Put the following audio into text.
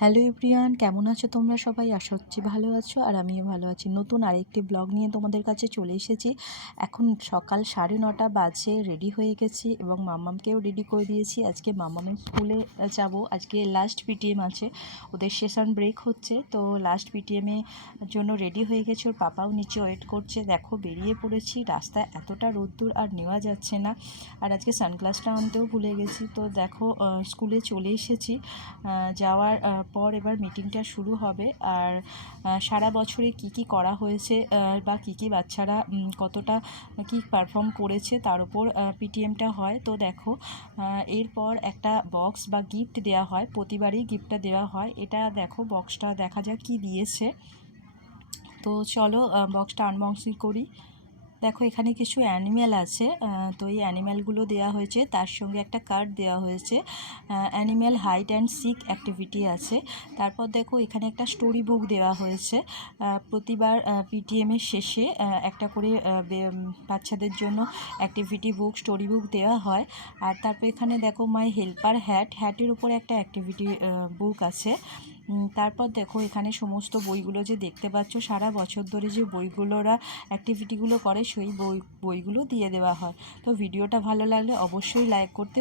Hello everyone, কেমন আছো তোমরা সবাই? আশা করছি ভালো আছো আর আমিও ভালো আছি। নতুন আরেকটি ব্লগ নিয়ে তোমাদের কাছে চলে এসেছি। এখন সকাল 9:30 বাজে, রেডি হয়ে গেছি এবং মাম্মামকেও রেডি করে দিয়েছি। আজকে মাম্মামের স্কুলে যাব। আজকে লাস্ট পিটিএম আছে, ওদের সেশন ব্রেক হচ্ছে, তো লাস্ট পিটিএমের জন্য রেডি হয়ে গেছে। ওর পাপাও নিচে ওয়েট করছে। দেখো বেরিয়ে পড়েছি, রাস্তায় এতটা রোদ্দুর আর নেওয়া যাচ্ছে না। আর আজকে সানগ্লাসটা আনতেও ভুলে গেছি। তো দেখো স্কুলে চলে এসেছি। যাওয়ার পর এবার মিটিংটা শুরু হবে। আর সারা বছরে কি করা হয়েছে বা কি বাচ্চারা কতটা কি পারফর্ম করেছে তার উপর পিটিএমটা হয়। তো দেখো এরপর একটা বক্স বা গিফট দেওয়া হয়, প্রতিবারই গিফটটা দেওয়া হয়। এটা দেখো বক্সটা দেখা যাক কি দিয়েছে। তো চলো বক্সটা আনবক্সিং করি। দেখো এখানে কিছু অ্যানিম্যাল আছে, তো এই অ্যানিম্যালগুলো দেওয়া হয়েছে, তার সঙ্গে একটা কার্ড দেওয়া হয়েছে। Animal hide and seek activity আছে। তারপর দেখো এখানে একটা স্টোরি বুক দেওয়া হয়েছে। প্রতিবার পিটিএমের শেষে একটা করে বাচ্চাদের জন্য অ্যাক্টিভিটি বুক, স্টোরি বুক দেওয়া হয়। আর তারপর এখানে দেখো মাই হেল্পার হ্যাটের উপরে একটা অ্যাক্টিভিটি বুক আছে। তারপর দেখো এখানে সমস্ত বইগুলো যে দেখতে পাচ্ছ, সারা বছর ধরে যে বইগুলোরা অ্যাক্টিভিটিগুলো করে সেই বইগুলো দিয়ে দেওয়া হয়। তো ভিডিওটা ভালো লাগলে অবশ্যই লাইক করতে